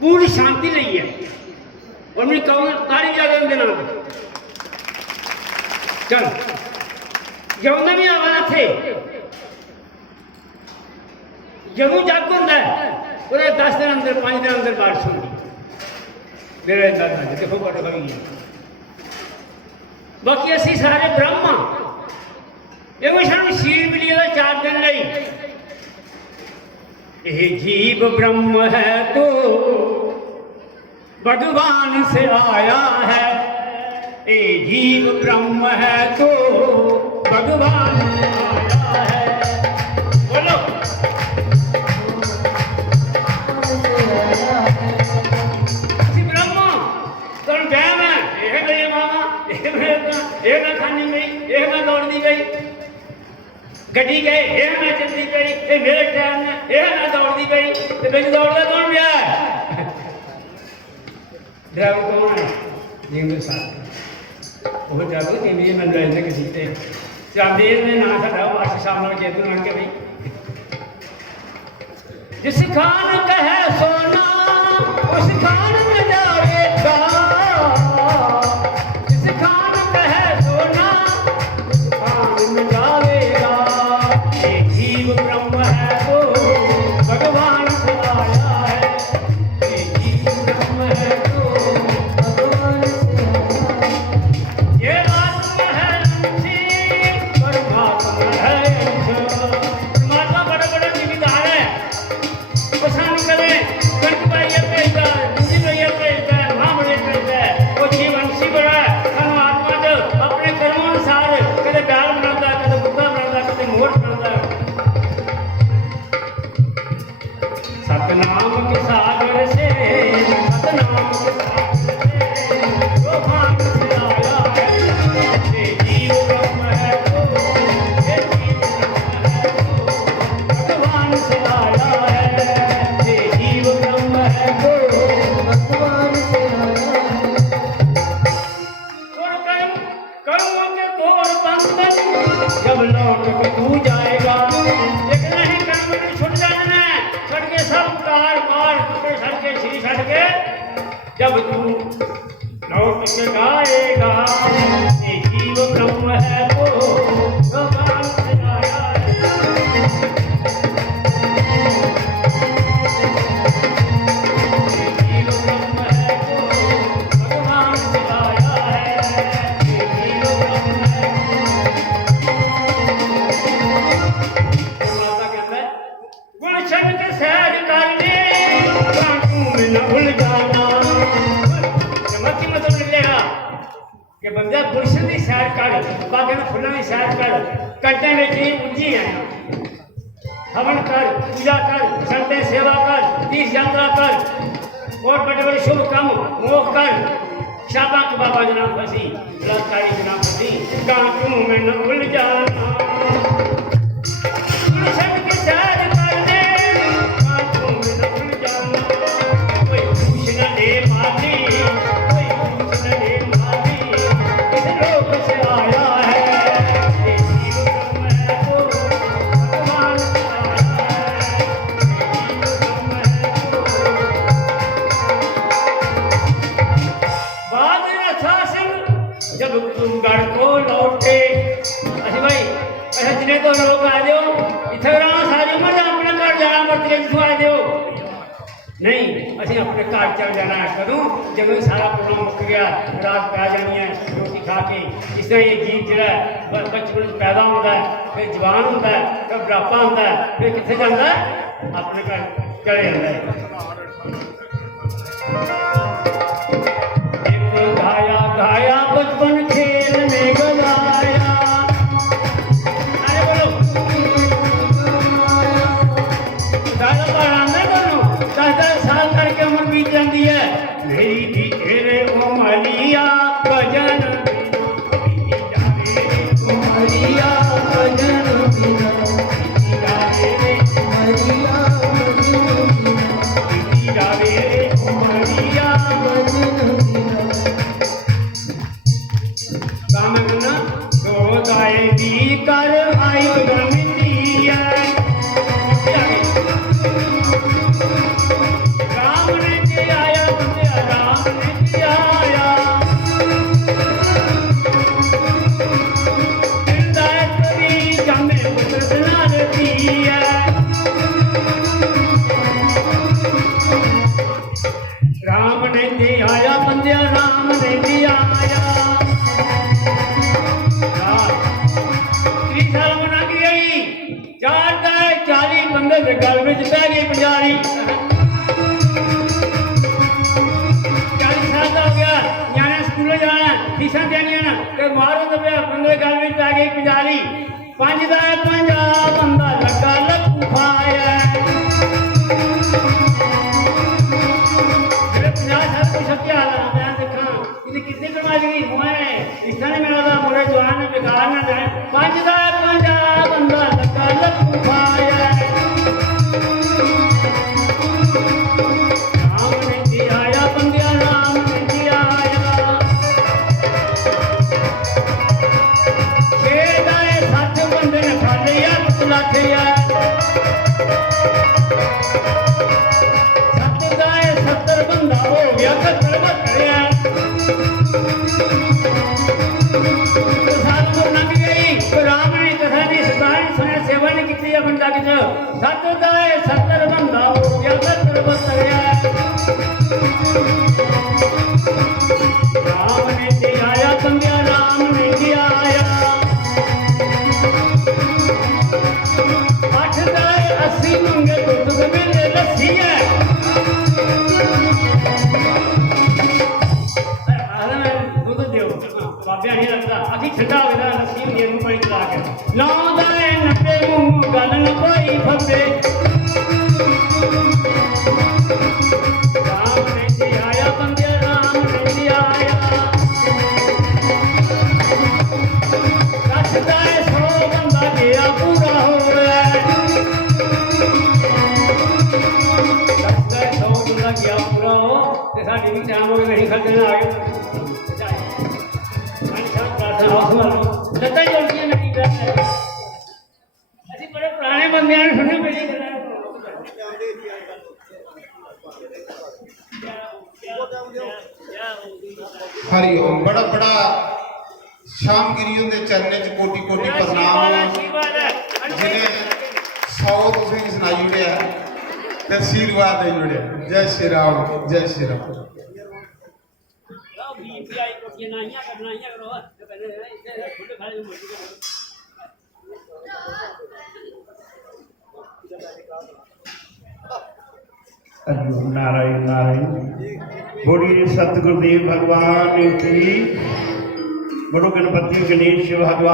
पूरी शांति ली है। और मैं कहूँगा तारी जागे उनके नाम चल जब भी आवाज थे जदों जग होंगे वो 10 दिन अंदर 5 दिन अंदर बारिश होगी मेरा दादा देखो बड़ा कवि है। बाकी असी सारे ब्रह्मा ये सानू शील मिली 4 दिन लई ये जीव ब्रह्म है तो भगवान से आया है। ये जीव ब्रह्म है तो भगवान से आया है। बोलो ब्रह्म तुम बैम है यह गई मामा यह मैं खानी गई यह मैं दौड़ती गई गड्डी गए यह मैं चलती गई ये मेरे टाइम में यह मैं दौड़ती गई तो मेरी दौड़ता कौन गया है ड्राइवर कौन है जिंदर साहब वो जागो जिम्मे मैं ड्राइवर के सीते चाहते में ना था वाश सामने जेतु लड़ के भाई जिस खान कहे सोना उस खान में जाएगा जिस खान कहे सोना उस खान में जाएगा। ये जीव ब्रह्म है तो भगवान से आया है। ये जीव ब्रह्म है तो भगवान से आया है। ये आत्मा है अंशी परमात्मा है अंश। परमात्मा बड़ा बड़ा जिम्मेदार है पसंद करें कंठ पाइए कहता है दूसरी भैया कहता है माँ बड़े कहता है वो जीवंशी बड़ा है। परमात्मा जो अपने कर्मों अनुसार कदे प्यार बनाता है कदे बुद्धा बनाता है कदे मोर बनाता है। सतनाम के सागर से सतनाम के सागर से वो भाग से आया है। ये जीव ब्रह्म है तो ये जीव ब्रह्म है तो भगवान से आया है। ये जीव ब्रह्म है तो भगवान से आया है। कर्म के घोर बंधन जब लौट के तू जाएगा एक नहीं कर्म में छुट जाना है छड़ के सब कार मार टूटे सड़ के सी छड़ के जब तू लौट के आएगा। ये जीव ब्रह्म है तो भगवान से आया है। ये जीव ब्रह्म है तो भगवान से आया है। ये जीव ब्रह्म है माता कहता है गुलशन के सहज करने कांटों में न भूल जाना। चमकी मतलब निकलेगा कि बंदा गुलशन की सैर कर बाकी फुलों की सैर कर कंटे में चीज उलझी है हवन कर पूजा कर संते सेवा कर तीर्थ यात्रा कर और बड़े बड़े शुभ काम मोह कर शाबा के बाबा जनाब फंसी बलात्कारी जनाब फंसी कांटों में न भूल जाना। गुलशन की सैर करने कांटों में न भूल जाना। कोई पूछ न ले माली कोई पूछ न ले माली इस लोक से आया है। ये जीव ब्रह्म है तो भगवान से आया है। ये जीव ब्रह्म है तो बाद रथा सिंह जब तुम घर को लौटे अरे भाई ऐसा जिन्हें तो लोग आ जाओ इतना सारी उम्र अपने घर जाना मत के आ जाओ नहीं असं अपने घर चल जाना है कदों जब सारा प्रोग्राम मुक गया रात पै जानी है रोटी खा के इस तरह ये जीव जो बचपन पैदा होता है फिर जवान होता है फिर बुढ़ापा होता है फिर कितने जाता है अपने घर चले जाता है। एक गाया गाया बचपन खेल में गवाया अरे बोलो दादा पढ़ाना दोनों 10 साल करके उम्र बीत जाती है। मेरी भी तेरे उमरिया भजन उमरिया भजन उमरिया भजन 40 साल का हो गया, न्याणे स्कूल जाना, फीसा देनिया ना, ते मारो तो पे बंदे गल में आ गई पंजाली, पंज दा पंजा बंदा लगा लकू खाया। मेरे 50 साल को शक्ति आला मैं देखा, इन्हें कितने कमा लगी मैं, इतना नहीं मेरा मोरे जवान ने बेकार ना जाए, पंज दा पंजा बंदा लगा लकू खाया। राम ने जी आया बंदिया, राम ने जी आया, छे दाए सच बंदे ने खा लिया लाठिया, सत दाए 70 बंदा हो गया 70 बकरिया। साल को लंघ गई, राम ने कथा दी सरदार सुने सेवा ने की अपन जग च, सत दाए 70 बंदा हो गया 70 बकरिया। राम ने जी आया बंदिया, राम ने जी आया, 8 दाए 80 मंगे दुध मिले लस्सी है। दुध दो बाबे नहीं लगता अभी ठंडा हो गया लस्सी गेहूं पानी खिला के, 9 दाए 90 मुंह गल न कोई फसे। राम ने जी आया बंदे, राम ने जी आया, 10 दाए 100 बंदा गया पूरा हो रहा है, 10 दाए 100 बंदा गया पूरा हो ते साडी भी टाइम हो गया नहीं खर्चना आ गया। लत्तां जोड़ियां नहीं करते असीं बड़े पुराने बंदियां ने सुनी मेरी गल्लां। हरि ओम। बड़ा बड़ा श्यामगिरी उनके चरणें च कोटि कोटि प्रणाम, जिन्हें 100 तुसीं सुनाई उड़िया ते आशीर्वाद देई उड़िया। जय श्री राम, जय श्री राम। नारायण नारायण। बोलिए सतगुरुदेव भगवान की। बोलो गणपति गणेश भगवान।